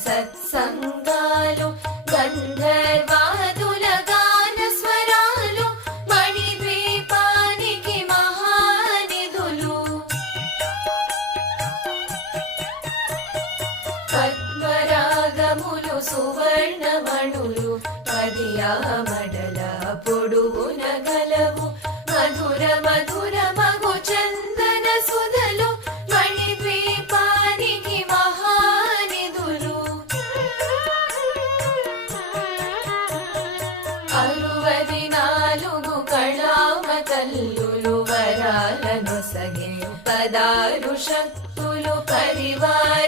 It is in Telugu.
సత్సంగాలు గంధర్వాదుల గాన స్వరాలు మణిద్వీపానికి మహానిధులు పద్మరాగములు సువర్ణమణులు పదియామడల పొడుగున గలవు మధుర మధుర మగు చందన సుధలు మణిద్వీపానికి మహానిధులు అరువది నాలుగు కళామ తల్లులు వరాలను సగే పదారు శక్తులు పరివార